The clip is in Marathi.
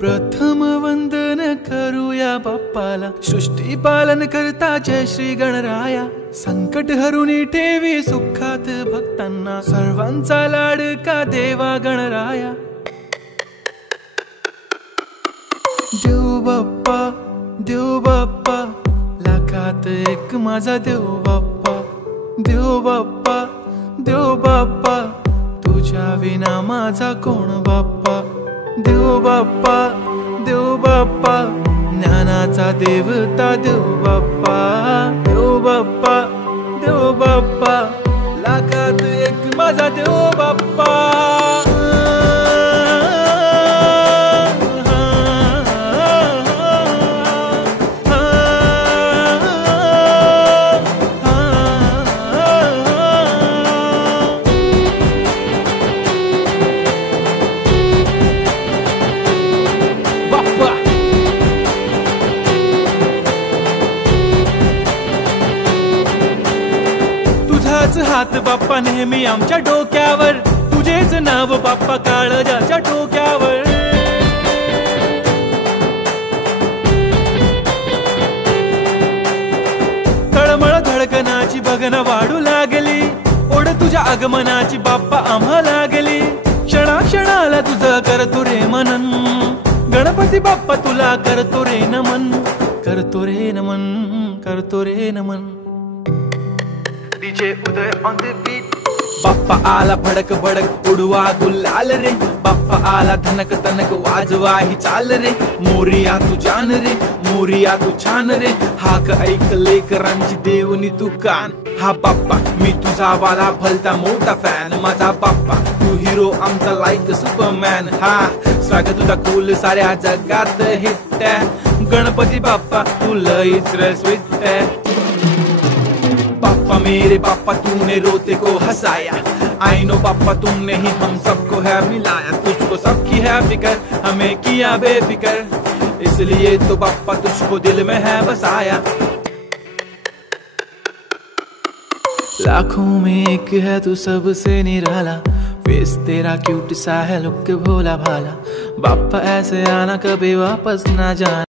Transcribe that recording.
प्रथम वंदन करूया बाप्पाला, सृष्टी पालन करता जय श्री गणराया। संकट हरुनी ठेवी सुखात भक्तांना, सर्वांचा लाडका देवा गणराया। देव बाप्पा देव बाप्पा, लाखात एक माझा देव बाप्पा। देव बाप्पा देव बाप्पा, तुझ्या विना माझा कोण बाप्पा। देव बाप्पा देव बाप्पा, ज्ञानाचा देवता देव बाप्पा। देव बाप्पा देव बाप्पा, लाखात एक माझा देव बाप्पा। तुझाच हात बाप्पा नेहमी आमच्या डोक्यावर, तुझेच नाव बाप्पा काळजाच्या टोक्यावर। तळमळ धडकनाची बघन वाढू लागली, ओढ तुझ्या आगमनाची बाप्पा आम्हा लागली। क्षणा क्षणाला तुझं करतो रे मनन, गणपती बाप्पा तुला करतो रे नमन। करतो रे नमन करतो रे नमन। DJ Uday on the beat. Bappa आला भडक भडक उडवा गुलाल रे, बाप्पा आला धनक तनक वाजवा ही चाल रे। मोरिया तू जान रे, मोरिया तू छान रे, हाक ऐक लेकरांची देवनी तू कान। हा बाप्पा मी तुझा वाला भलता मोठा फॅन, माझा बाप्पा तू हिरो आमचा लाईक सुपरमॅन। हा स्वागत तुझा कूल साऱ्या जगात हिट, गणपती बाप्पा तू लईच रे स्वीट। बाप्पा मेरे बाप्पा तूने रोते को हंसाया, आई नो बाप्पा तुमने ही हम सबको है मिलाया। तुझको सबकी है फिकर, हमें किया बेफिकर, इसलिए तो बाप्पा तुझको दिल में है बसाया। लाखों में एक है तू सबसे निराला, फेस तेरा क्यूट सा है लुक भोला भाला। बाप्पा ऐसे आना कभी वापस ना जाना।